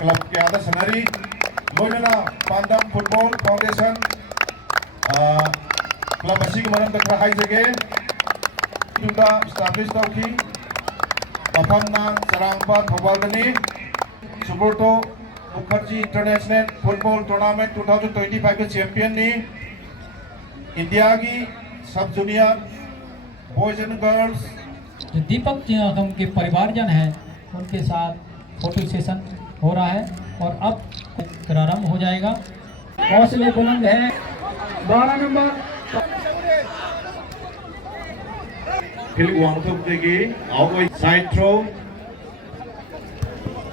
Club के आधा सनारी लोइना पांडम फुटबॉल फाउंडेशन क्लब असी के मरम तक हाई जगह जुदा स्टैब्लिश तौकी मफमना सरांगपा थौबालगनी Subroto Mukherjee international football tournament 2025 के चैंपियन ने इंडिया की सब जूनियर बॉयज एंड गर्ल्स जो दीपक जी हम के परिवारजन हैं उनके साथ फोटो सेशन हो रहा है और अब प्रारंभ हो जाएगा। हौसले बुलंद है 12 नंबर फिर वहां तो देगी आओ साइड थ्रो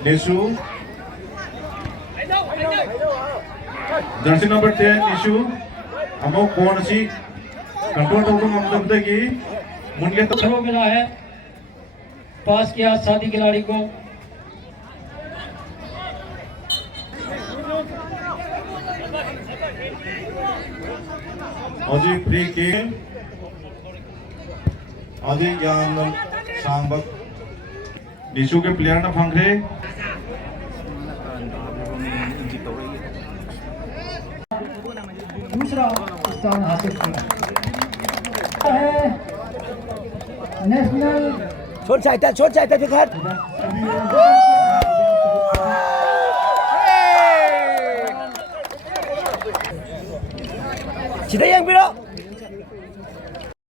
नेसु जर्सी नंबर 10 नेसु हमो कौन सी कंट्रोल टोटो मतलब देगी मुंडे तो थ्रो मिला है पास किया साथी खिलाड़ी को। अजी फ्री किक अजी ज्ञान सांबक निशु के प्लेयर ना फंगरे दूसरा स्थान हासिल किया है नेशनल छोड़ चाहता फिर Cita yang biru.